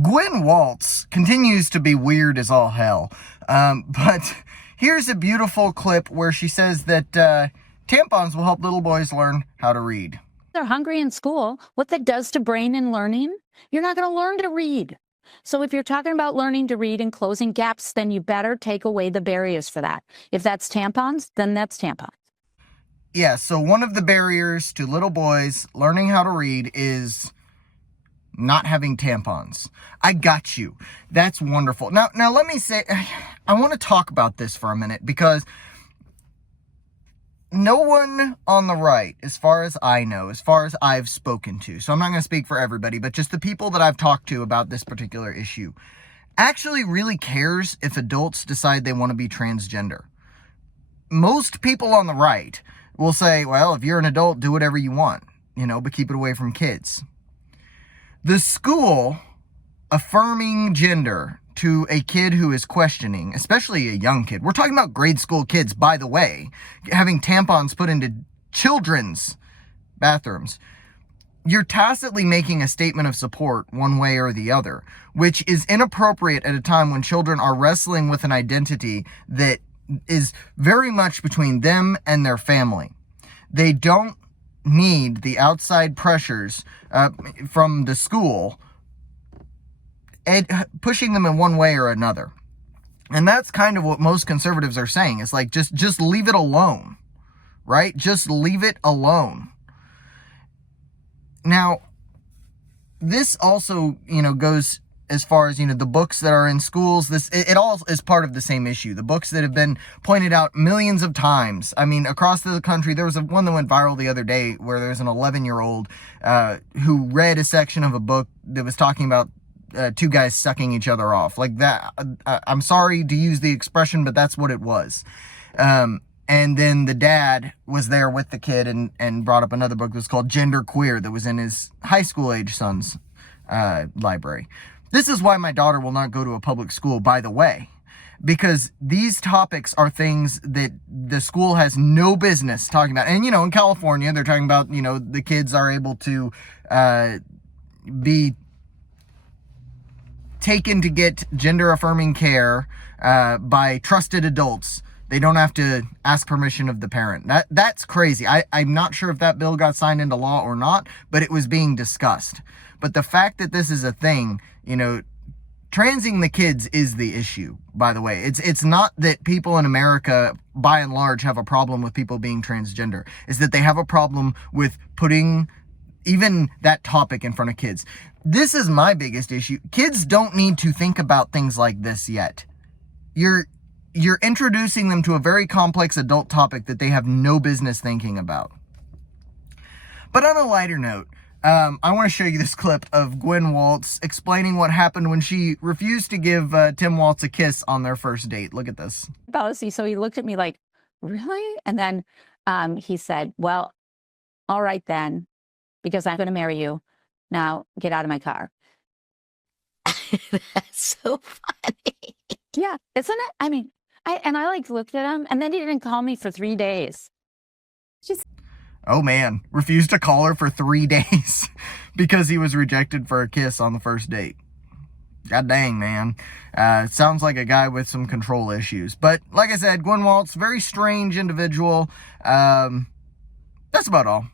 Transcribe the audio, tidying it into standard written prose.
Gwen Waltz continues to be weird as all hell. But here's a beautiful clip where she says that tampons will help little boys learn how to read. They're hungry in school. What that does to brain and learning, you're not going to learn to read. So if you're talking about learning to read and closing gaps, then you better take away the barriers for that. If that's tampons, then that's tampons. Yeah, so one of the barriers to little boys learning how to read is not having tampons. I got you. That's wonderful. Now let me say, I want to talk about this for a minute because no one on the right, as far as I know, as far as I've spoken to, so I'm not going to speak for everybody, but just the people that I've talked to about this particular issue, actually really cares if adults decide they want to be transgender. Most people on the right will say, well, if you're an adult, do whatever you want, but keep it away from kids. The school affirming gender to a kid who is questioning, especially a young kid. We're talking about grade school kids, by the way, having tampons put into children's bathrooms. You're tacitly making a statement of support one way or the other, which is inappropriate at a time when children are wrestling with an identity that is very much between them and their family. They don't need the outside pressures from the school pushing them in one way or another. And that's kind of what most conservatives are saying. It's like, just leave it alone, right? Just leave it alone. Now, this also, goes as far as, the books that are in schools. It all is part of the same issue. The books that have been pointed out millions of times. I mean, across the country, there was one that went viral the other day where there was an 11-year-old who read a section of a book that was talking about two guys sucking each other off. Like that. I'm sorry to use the expression, but that's what it was. And then the dad was there with the kid and brought up another book that was called Gender Queer that was in his high school age son's library. This is why my daughter will not go to a public school, by the way, because these topics are things that the school has no business talking about. And, in California, they're talking about, the kids are able to be taken to get gender-affirming care by trusted adults. They don't have to ask permission of the parent. That's crazy. I'm not sure if that bill got signed into law or not, but it was being discussed. But the fact that this is a thing, transing the kids is the issue, by the way. It's not that people in America, by and large, have a problem with people being transgender. It's that they have a problem with putting even that topic in front of kids. This is my biggest issue. Kids don't need to think about things like this yet. You're introducing them to a very complex adult topic that they have no business thinking about. But on a lighter note, I want to show you this clip of Gwen Waltz explaining what happened when she refused to give Tim Waltz a kiss on their first date. Look at this. Policy. So he looked at me like, really? And then he said, well, all right then, because I'm going to marry you. Now get out of my car. That's so funny. Yeah, isn't it? I mean, I looked at him, and then he didn't call me for 3 days. Oh man, refused to call her for 3 days because he was rejected for a kiss on the first date. God dang, man. Sounds like a guy with some control issues. But like I said, Gwen Waltz, very strange individual. That's about all.